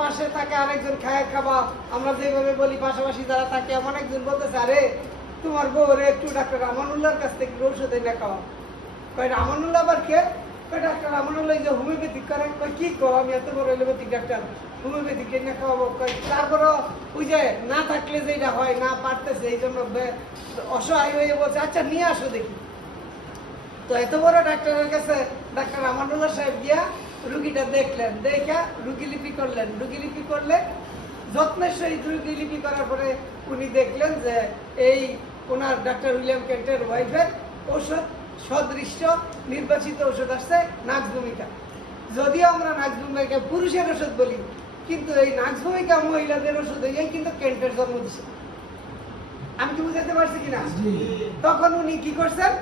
পাশে থাকে আরেকজন খায় খাবা, আমরা যেভাবে বলি পাশাপাশি যারা থাকে, এমন একজন বলতেছে আরে তোমার বউরে একটু ডাক্তার আমানুল্লাহর কাছ থেকে ঔষধ এনে খাওয়া। কয় আমানুল্লাহ আবার কে? কয় ডাক্তার আমানুল্লাহ যে হোমিওপ্যাথিক করে। কয় কি কো, আমি এত বড় এলোপ্যাথিক ডাক্তার, হোমিওপ্যাথিক এনে খাওয়াবো? কয় তারপরও ওই যে না থাকলে যেটা হয় না পারতেছে, এই জন্য অসহায় হয়ে বলছে আচ্ছা নিয়ে আসো দেখি। তো এত বড় ডাক্তারের কাছে ডাক্তার আমানুল্লাহ সাহেব গিয়া রুগীটা দেখলেন, দেখা রুগীলিপি করলেন। রুগীলিপি করলে যত্নের সহিত রুগীলিপি করার পরে উনি দেখলেন যে এই ওনার ডাক্তার উইলিয়াম কেন্টের ওয়াইফের ঔষধ সদৃশ্য নির্বাচিত ঔষধ আসছে নাক্স ভূমিকা। যদিও আমরা নাক্স ভূমিকা পুরুষের ওষুধ বলি, কিন্তু এই নাক্স ভূমিকা মহিলাদের ওষুধ এই কিন্তু কেন্টের জন্ম দিচ্ছে। আমি কি বুঝাতে পারছি কিনা? তখন উনি কি করছেন,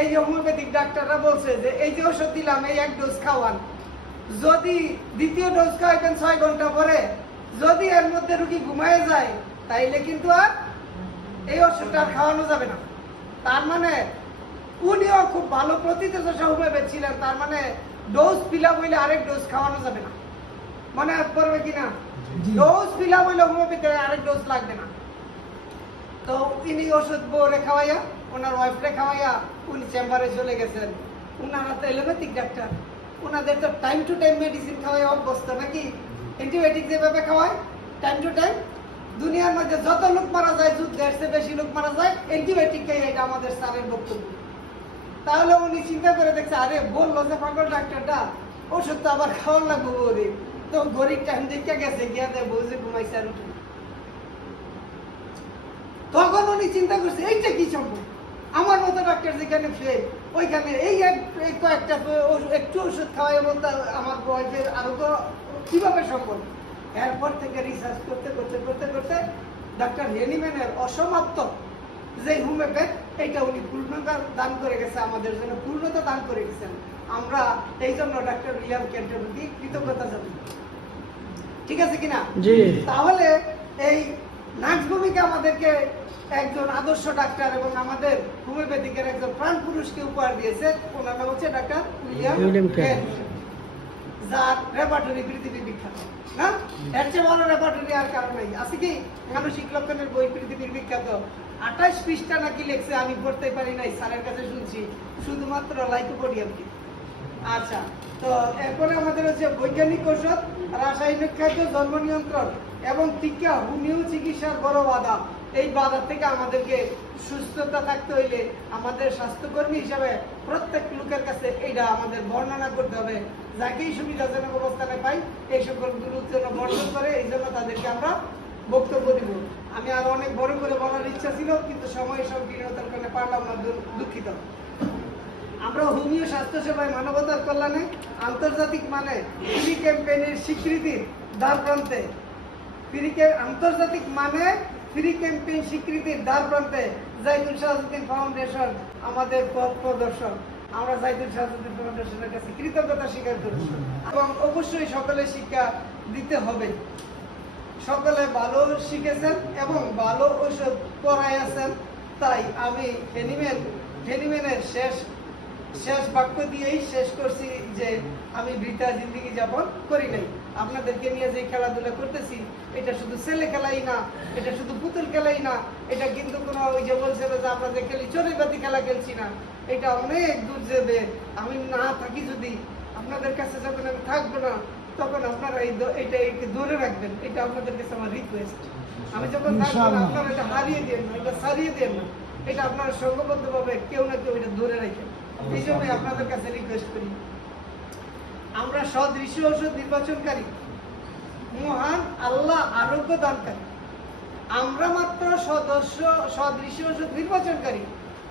এই যে হোমিওপ্যাথিক ডাক্তাররা বলছে যে এই যে ওষুধ দিলাম এই এক ডোজ খাওয়ান, যদি দ্বিতীয় ডোজ খাওয়াইবেন 6 ঘন্টা পরে, যদি এর মধ্যে রুগী ঘুমায় যায় তাইলে কিন্তু আর এই ওষুধটা খাওয়ানো যাবে না। তার মানে উনিও খুব ভালো প্রতিযোগিতা হোমিওপ্যাথ ছিলেন, তার মানে ডোজ ফিলাপ হইলে আরেক ডোজ খাওয়ানো যাবে না। মনে পড়বে কিনা? ডোজ ফিলাপ হইলে হোমিওপ্যাথি আরেক ডোজ লাগবে না। তো তিনি ওষুধ বউরে খাওয়াইয়া, ওনার ওয়াইফরে খাওয়াইয়া উনি চেম্বারে চলে গেছেন। উনারা তো এলোপ্যাথিক ডাক্তার, ওনাদের তো টাইম টু টাইম মেডিসিন খাওয়াই অভ্যস্ত নাকি? অ্যান্টিবায়োটিক যেভাবে খাওয়ায় টাইম টু টাইম, দুনিয়ার মধ্যে যত লোক মারা যায়, যুদ্ধের চেয়ে বেশি লোক মারা যায় অ্যান্টিবায়োটিক খাই, এটা আমাদের স্যারের বক্তব্য। তাহলে উনি চিন্তা করে দেখছে আরে বললো যে পাগল ডাক্তারটা ওষুধ তো আবার খাওয়ার লাগবো বউরে, তো গরিব টাইম দেখে গেছে গিয়া দেয় বউ যে ঘুমাইছে আর উঠে। তখন উনি চিন্তা করছে এইটা কি সম্ভব, আমার মতো ডাক্তার যেখানে ফেল ওইখানে এই কয়েকটা একটু ওষুধ খাওয়াই বলতে আমার ওয়াইফের আরোগ্য কিভাবে সম্ভব। এরপর থেকে রিসার্চ করতে করতে করতে করতে ডাক্তার হেনিম্যানের অসমাপ্ত যে হোমিওপ্যাথ, এইটা উনি পূর্ণতা দান করে গেছে, আমাদের জন্য পূর্ণতা দান করে গেছেন। আমরা এই জন্য ডাক্তার উইলিয়াম কেন্টের প্রতি কৃতজ্ঞতা জানাই। ঠিক আছে কিনা? তাহলে এই নাক্স ভূমিকা আমাদেরকে একজন আদর্শ ডাক্তার এবং আমাদের হোমিওপ্যাথিকের একজন প্রাণ পুরুষকে উপহার দিয়েছে। ওনার নাম হচ্ছে ডাক্তার উইলিয়াম কেন্ট, যার রেপার্টরি পৃথিবী বিখ্যাত। না এর চেয়ে বড় রেপার্টরি আর কারণ নাই। আছে কি? মানসিক লক্ষণের বই পৃথিবীর বিখ্যাত, 28 পৃষ্ঠা নাকি লেখছে, আমি পড়তে পারি নাই, স্যারের কাছে শুনছি, শুধুমাত্র লাইকোপোডিয়াম কি। আচ্ছা, তো এরপরে আমাদের হচ্ছে বৈজ্ঞানিক ঔষধ, রাসায়নিক খাদ্য, জন্ম নিয়ন্ত্রণ এবং টিকা, হোমিও চিকিৎসার বড় বাধা। এই বাধা থেকে আমাদেরকে সুস্থতা থাকতে হইলে আমাদের স্বাস্থ্যকর্মী হিসাবে প্রত্যেক লোকের কাছে এইটা আমাদের বর্ণনা করতে হবে। যাকেই সুবিধাজনক অবস্থানে পাই এই সকল গুলোর জন্য বর্ণনা করে, এই জন্য তাদেরকে আমরা বক্তব্য দিব। আমি আরো অনেক বড় করে বলার ইচ্ছা ছিল, কিন্তু সময়ের সংকীর্ণতার কারণে পারলাম না, দুঃখিত। আমরা হোমিও স্বাস্থ্য সেবায় মানবতার কল্যাণে আন্তর্জাতিক মানে ফ্রি ক্যাম্পেইনের স্বীকৃতির দ্বার প্রান্তে, আন্তর্জাতিক মানে ফ্রি ক্যাম্পেইন স্বীকৃতির দ্বার প্রান্তে জাইদুল শাহাবুদ্দিন ফাউন্ডেশন আমাদের পথ প্রদর্শক। আমরা জাইদুল শাহাবুদ্দিন ফাউন্ডেশনের কাছে কৃতজ্ঞতা স্বীকার করি এবং অবশ্যই সকলে শিক্ষা দিতে হবে। সকলে ভালো শিখেছেন এবং ভালো ঔষধ পড়াইয়াছেন, তাই আমি হেনিম্যানের শেষ বাক্য দিয়েই শেষ করছি যে আমি বৃথা জিন্দেগি যাপন করি নাই। আপনাদেরকে নিয়ে যে খেলাধুলা করতেছি এটা শুধু ছেলে খেলাই না, এটা শুধু পুতুল খেলাই না, এটা কিন্তু কোনো ওই যে বলছে যে আমরা যে খেলি চড়ুইবাতি খেলা খেলছি না, এটা অনেক দূর যাবে। আমি না থাকি, যদি আপনাদের কাছে যখন আমি থাকবো না, তখন আপনারা এটা ধরে রাখবেন, এটা আপনাদের কাছে আমার রিকোয়েস্ট। আমি যখন থাকবো না আপনারা এটা হারিয়ে দেন না, এটা ছাড়িয়ে দেন না, এটা আপনারা সংঘবদ্ধ ভাবে কেউ না কেউ এটা ধরে রাখেন। এই জন্যই আপনাদের কাছে রিকোয়েস্ট করি, আমরা সদৃশ্য ঔষধ নির্বাচনকারী, মহান আল্লাহ আরোগ্য দানকারী। আমরা মাত্র সদৃশ্য ঔষধ নির্বাচনকারী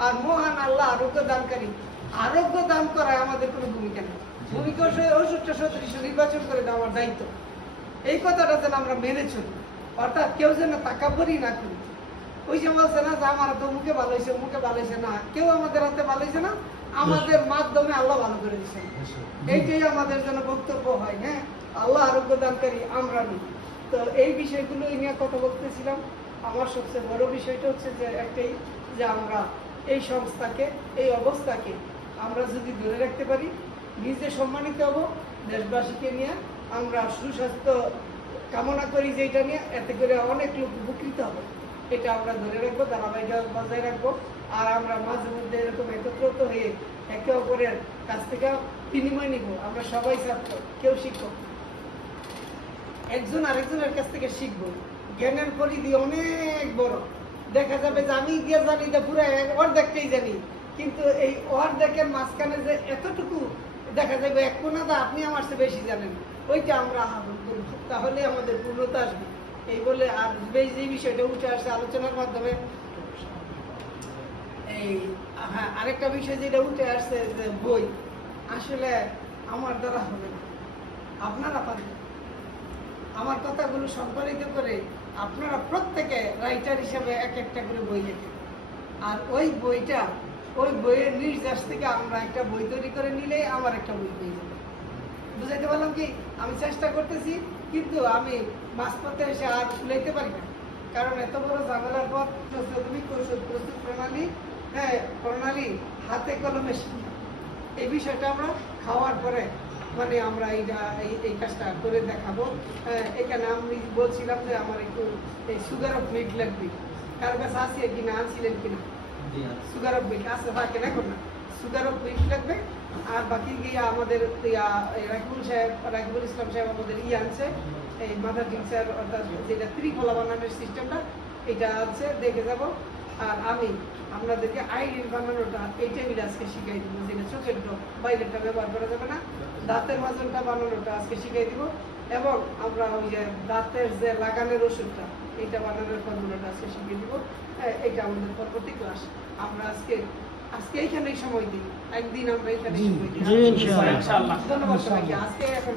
আর মহান আল্লাহ আরোগ্য দানকারী। আরোগ্য দান করায় আমাদের কোনো ভূমিকা নেই, ভূমিকা ঔষধটা সদৃশ্য নির্বাচন করে দেওয়া দায়িত্ব। এই কথাটা যেন আমরা মেনে চলি, অর্থাৎ কেউ যেন তাকাব্বরি না করি। ওই যে বলছে না যে আমার তো মুখে ভালো হয়েছে, মুখে ভালো হয়েছে না, কেউ আমাদের হাতে ভালো হয়েছে না, আমাদের মাধ্যমে আল্লাহ ভালো করে দিচ্ছেন। এইটাই আমাদের জন্য বক্তব্য হয়। হ্যাঁ, আল্লাহ আরোগ্য দানকারী, আমরা নই। তো এই বিষয়গুলো নিয়ে কথা বলতেছিলাম। আমার সবচেয়ে বড় বিষয়টা হচ্ছে যে একটাই, যে আমরা এই সংস্থাকে, এই অবস্থাকে আমরা যদি ধরে রাখতে পারি, নিজে সম্মানিত হব, দেশবাসীকে নিয়ে আমরা সুস্বাস্থ্য কামনা করি যে এটা নিয়ে এতে করে অনেক লোক উপকৃত হবে, এটা আমরা ধরে রাখবো, ধারাবাহিকতা বজায় রাখবো। আর আমরা মাঝে মধ্যে এরকম একত্রিত হয়ে একে অপরের কাছ থেকে বিনিময় নিব। আমরা সবাই ছাত্র, কেউ শিক্ষক, একজন আরেকজনের কাছ থেকে শিখবো। জ্ঞানের পরিধি অনেক বড়। দেখা যাবে যে আমি গিয়ে জানি যে পুরো অর্ধেকটাই জানি, কিন্তু এই অর্ধেকের মাঝখানে যে এতটুকু দেখা যাবে এক কোনাটা আপনি আমার চেয়ে বেশি জানেন, ওইটা আমরা আহরণ করবো, তাহলে আমাদের পূর্ণতা আসবে। এই বলে আর যে বিষয়টা উঠে আসছে আলোচনার মাধ্যমে, এই হ্যাঁ আরেকটা বিষয় যেটা উঠে আসছে যে বই, আসলে আমার দ্বারা হবে না, আপনারা পারবেন। আমার কথাগুলো সম্পাদিত করে আপনারা প্রত্যেকে রাইটার হিসেবে এক একটা করে বই লেখেন, আর ওই বইটা ওই বইয়ের নির্যাস থেকে আমরা একটা বই তৈরি করে নিলে আমার একটা বই পেয়ে যাবে। বুঝাইতে পারলাম কি? আমি চেষ্টা করতেছি, কিন্তু আমি মাঝপথে এসে আর শুনাইতে পারি না, কারণ এত বড় ঝামেলার পর তুমি কৌশল প্রস্তুত প্রণালী, হ্যাঁ প্রণালী হাতে কলমে শিখি, এই বিষয়টা আমরা খাওয়ার পরে মানে আমরা এই কাজটা করে দেখাবো। এখানে আমি বলছিলাম যে আমার একটু এই সুগার অফ মিল্ক লাগবে, কার কাছে আছে কিনা, আনছিলেন কিনা? সুগার অফ মিল্ক আছে বা কেনা কর না, সুগার অফ মিল্ক লাগবে। আর বাকি গিয়ে আমাদের রাকিবুল ইসলাম সাহেব আমাদের আনছে, এই মাদার টিচার অর্থাৎ যেটা ত্রিফলা বানানোর সিস্টেমটা, এটা আছে, দেখে যাব। আর আমি আপনাদেরকে আইরিন বানানোটা এইটা আমি আজকে শিখাই দিব, যেটা চোখের ড্রপ বাইরেটা ব্যবহার করা যাবে না, দাঁতের মাজনটা বানানোটা আজকে শিখাই দিব। এবং আমরা ওই যে দাঁতের যে লাগানোর ওষুধটা, এইটা বানানোর ফর্মুলাটা আজকে শিখিয়ে দিব। এটা আমাদের পরবর্তী ক্লাস। আমরা আজকে এইখানেই সময় দিই, একদিন আমরা এখানেই সময় দিই। ধন্যবাদ সবাইকে। আজকে এখন